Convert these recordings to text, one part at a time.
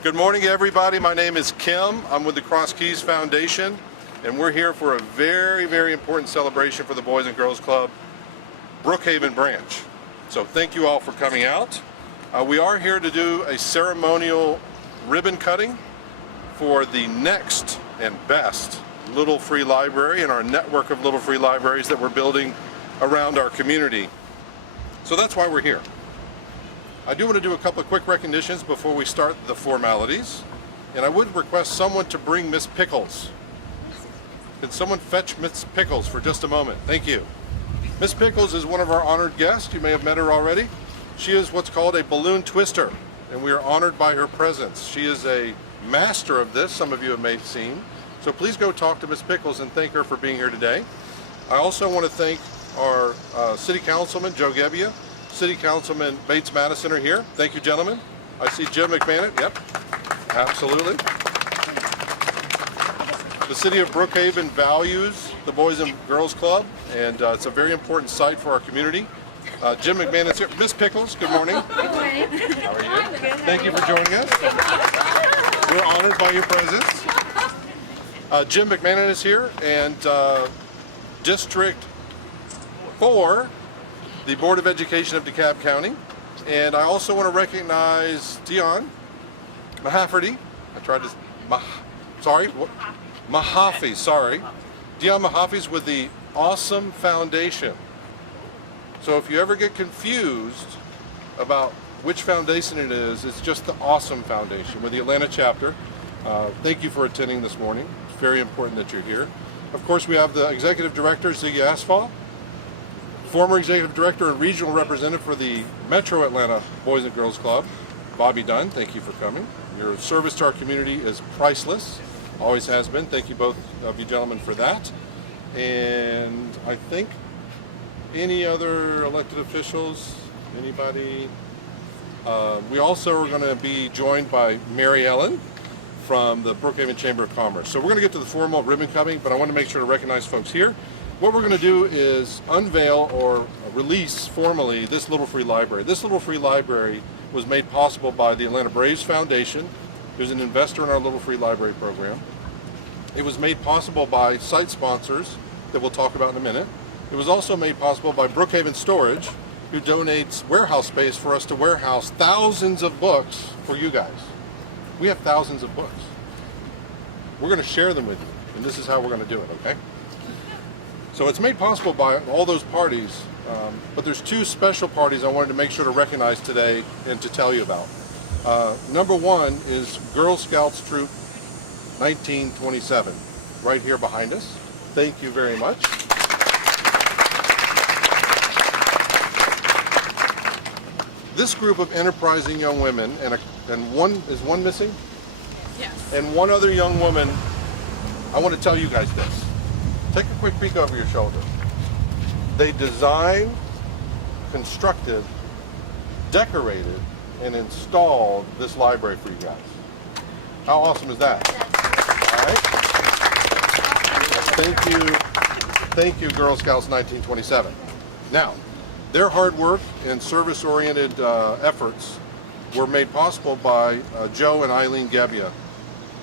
Good morning, everybody. My name is Kim. I'm with the Cross Keys Foundation, and we're here for a very, very important celebration for the Boys and Girls Club Brookhaven branch. So thank you all for coming out. We are here to do a ceremonial ribbon cutting for the next and best Little Free Library in our network of Little Free Libraries that we're building around our community. So that's why we're here. I do want to do a couple of quick recognitions before we start the formalities, and I would request someone to bring Miss Pickles. Can someone fetch Miss Pickles for just a moment? Thank you. Miss Pickles is one of our honored guests. You may have met her already. She is what's called a balloon twister, and we are honored by her presence. She is a master of this, some of you may have seen. So please go talk to Miss Pickles and thank her for being here today. I also want to thank our City Councilman, Joe Gebbia. City Councilman Bates Madison are here. Thank you, gentlemen. I see Jim McMahon. Yep, absolutely. The City of Brookhaven values the Boys and Girls Club, and it's a very important site for our community. Jim McMahon is here. Miss Pickles, good morning. Good morning. How are you? Thank you for joining us. We're honored by your presence. Jim McMahon is here, and District 4, the Board of Education of DeKalb County. And I also want to recognize Dion Mahaffey. Mahaffey, sorry. Dion Mahaffey's with the Awesome Foundation. So if you ever get confused about which foundation it is, it's just the Awesome Foundation with the Atlanta chapter. Thank you for attending this morning. It's very important that you're here. Of course, we have the Executive Director, Ziggy Asphalt, former Executive Director and Regional Representative for the Metro Atlanta Boys and Girls Club, Bobby Dunn. Thank you for coming. Your service to our community is priceless, always has been. Thank you both of you gentlemen for that. And I think any other elected officials, anybody? We also are going to be joined by Mary Ellen from the Brookhaven Chamber of Commerce. So we're going to get to the formal ribbon cutting, but I want to make sure to recognize folks here. What we're going to do is unveil or release formally this Little Free Library. This Little Free Library was made possible by the Atlanta Braves Foundation, who's an investor in our Little Free Library program. It was made possible by site sponsors that we'll talk about in a minute. It was also made possible by Brookhaven Storage, who donates warehouse space for us to warehouse thousands of books for you guys. We have thousands of books. We're going to share them with you, and this is how we're going to do it, okay? So it's made possible by all those parties, but there's two special parties I wanted to make sure to recognize today and to tell you about. Number one is Girl Scouts Troop 1927, right here behind us. Thank you very much. This group of enterprising young women, and one missing? Yes. And one other young woman, I want to tell you guys this. Take a quick peek over your shoulder. They designed, constructed, decorated, and installed this library for you guys. How awesome is that? All right. Thank you, Girl Scouts 1927. Now, their hard work and service-oriented efforts were made possible by Joe and Eileen Gebbia,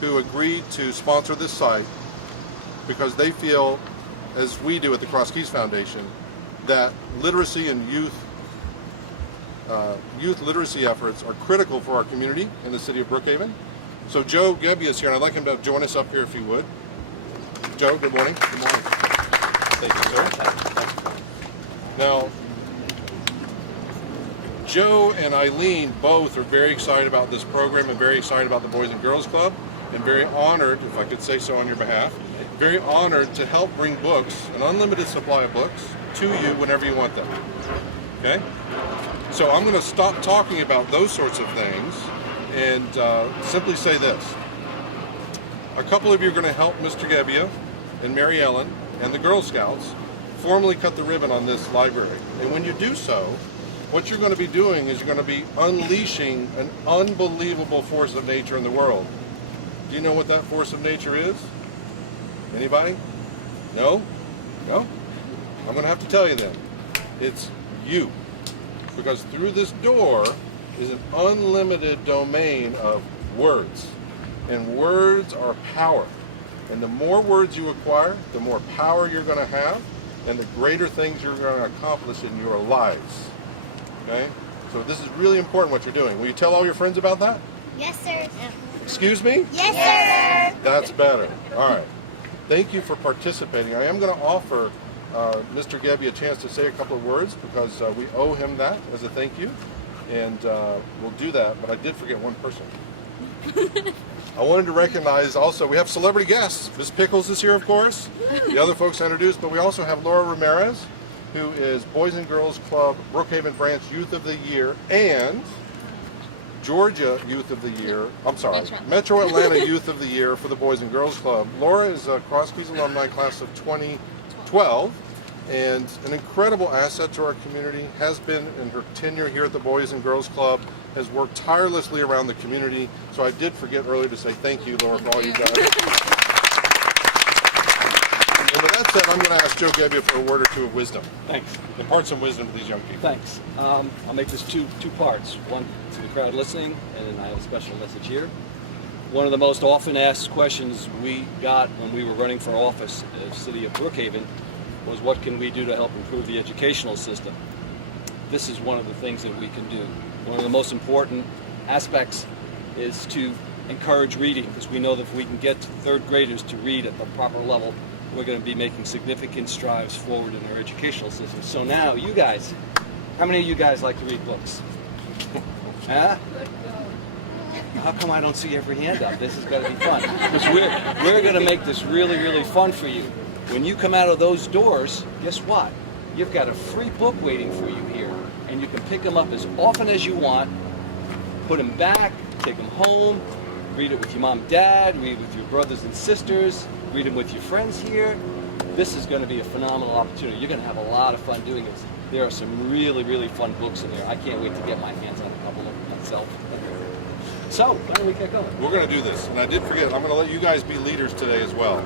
who agreed to sponsor this site because they feel, as we do at the Cross Keys Foundation, that literacy and youth literacy efforts are critical for our community in the city of Brookhaven. So Joe Gebbia is here, and I'd like him to join us up here if he would. Joe, good morning. Good morning. Thank you, sir. Now, Joe and Eileen both are very excited about this program and very excited about the Boys and Girls Club, and very honored, if I could say so on your behalf, very honored to help bring books, an unlimited supply of books, to you whenever you want them. Okay? So I'm going to stop talking about those sorts of things and simply say this. A couple of you are going to help Mr. Gebbia and Mary Ellen and the Girl Scouts formally cut the ribbon on this library. And when you do so, what you're going to be doing is you're going to be unleashing an unbelievable force of nature in the world. Do you know what that force of nature is? Anybody? No? No? I'm going to have to tell you then. It's you. Because through this door is an unlimited domain of words. And words are power. And the more words you acquire, the more power you're going to have, and the greater things you're going to accomplish in your lives. Okay? So this is really important what you're doing. Will you tell all your friends about that? Yes, sir. Excuse me? Yes, sir. That's better. All right. Thank you for participating. I am going to offer Mr. Gebby a chance to say a couple of words because we owe him that as a thank you. And we'll do that, but I did forget one person. I wanted to recognize also, we have celebrity guests. Miss Pickles is here, of course. The other folks I introduced, but we also have Laura Ramirez, who is Boys and Girls Club Brookhaven Branch Youth of the Year and Georgia Youth of the Year. I'm sorry, Metro Atlanta Youth of the Year for the Boys and Girls Club. Laura is a Cross Keys alumni class of 2012 and an incredible asset to our community, has been in her tenure here at the Boys and Girls Club, has worked tirelessly around the community. So I did forget earlier to say thank you, Laura, for all you've done. And with that said, I'm going to ask Joe Gebbia for a word or two of wisdom. Thanks. Impart some wisdom to these young people. Thanks. I'll make this two parts. One to the crowd listening, and then I have a special message here. One of the most often asked questions we got when we were running for office in the city of Brookhaven was, what can we do to help improve the educational system? This is one of the things that we can do. One of the most important aspects is to encourage reading, because we know that if we can get third graders to read at the proper level, we're going to be making significant strides forward in our educational system. So now, you guys, how many of you guys like to read books? Huh? How come I don't see every hand up? This is going to be fun. Because we're going to make this really, really fun for you. When you come out of those doors, guess what? You've got a free book waiting for you here. And you can pick them up as often as you want, put them back, take them home, read it with your mom and dad, read it with your brothers and sisters, read them with your friends here. This is going to be a phenomenal opportunity. You're going to have a lot of fun doing this. There are some really, really fun books in there. I can't wait to get my hands on a couple of them myself. So, why don't we get going? We're going to do this. And I did forget, I'm going to let you guys be leaders today as well.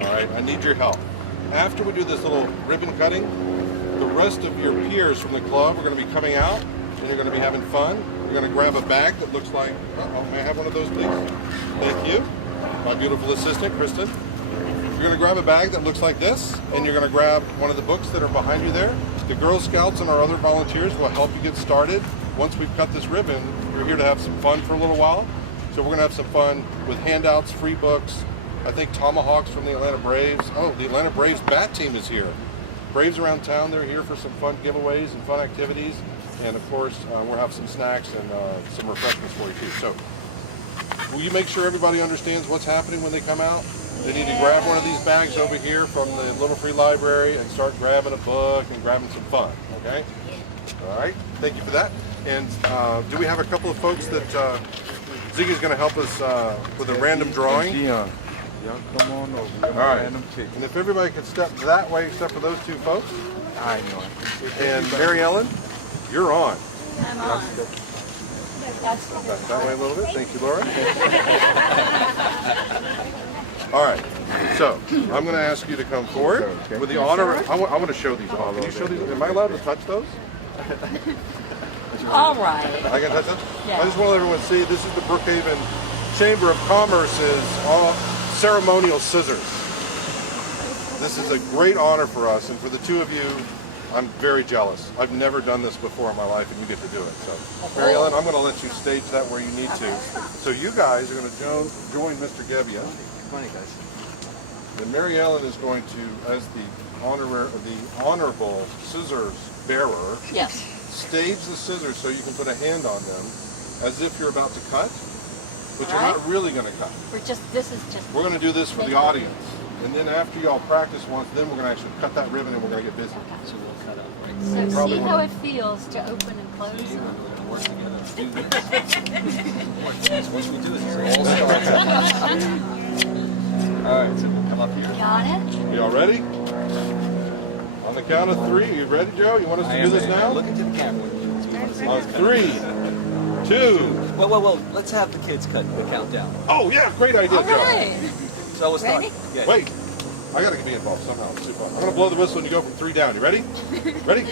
All right? I need your help. After we do this little ribbon cutting, the rest of your peers from the club are going to be coming out, and you're going to be having fun. You're going to grab a bag that looks like, may I have one of those, please? Thank you. My beautiful assistant, Kristen. You're going to grab a bag that looks like this, and you're going to grab one of the books that are behind you there. The Girl Scouts and our other volunteers will help you get started. Once we've cut this ribbon, you're here to have some fun for a little while. So we're going to have some fun with handouts, free books. I think tomahawks from the Atlanta Braves. Oh, the Atlanta Braves bat team is here. Braves around town, they're here for some fun giveaways and fun activities. And of course, we'll have some snacks and some refreshments for you too. So, will you make sure everybody understands what's happening when they come out? They need to grab one of these bags over here from the Little Free Library and start grabbing a book and grabbing some fun, okay? All right, thank you for that. And do we have a couple of folks that Ziggy's going to help us with a random drawing? Dion, y'all come on over. All right, and if everybody could step that way except for those two folks. I know. And Mary Ellen, you're on. I'm on. Back that way a little bit. Thank you, Laura. All right. So I'm going to ask you to come forward with the honor. I want to show these off. Can you show these? Am I allowed to touch those? All right. I can touch them? Yeah. I just want everyone to see this is the Brookhaven Chamber of Commerce's ceremonial scissors. This is a great honor for us, and for the two of you, I'm very jealous. I've never done this before in my life, and you get to do it. So, Mary Ellen, I'm going to let you stage that where you need to. So you guys are going to join Mr. Gebbia. Funny guys. And Mary Ellen is going to, as the honorable scissors bearer, Yes. stage the scissors so you can put a hand on them, as if you're about to cut, but you're Right. not really going to cut. This is just. We're going to do this for the audience. And then after y'all practice once, then we're going to actually cut that ribbon and we're going to get busy. So we'll cut out right So there. Probably see won't. how it feels to open and close. We're going to work together to do this. Once we do this, it all starts. All right, so we'll come up here. Got it? Y'all ready? On the count of three. You ready, Joe? You want us to do this now? Look into the camera. On 3, 2. Well, let's have the kids cut the countdown. Oh, yeah, great idea, All Joe. right. So we'll start. Ready? Yeah. Wait. I got to be involved somehow. It's too fun. I'm going to blow the whistle and you go from 3 down. You ready? Ready?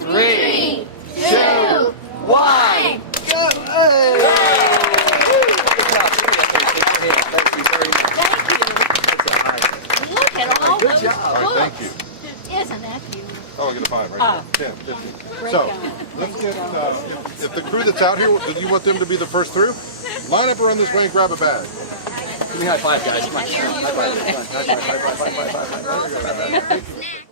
3, 2, 1. Go! Hey! job. All right, thank you. Isn't that beautiful? Oh, I get a 5 right there. 10, 15. Great So, going. let's get, if the crew that's out here, do you want them to be the first through? Line up around this way and grab a bag. Give me a high five, guys. Come on. High five. High five. High five. High five. High five. High five. High five. Snack.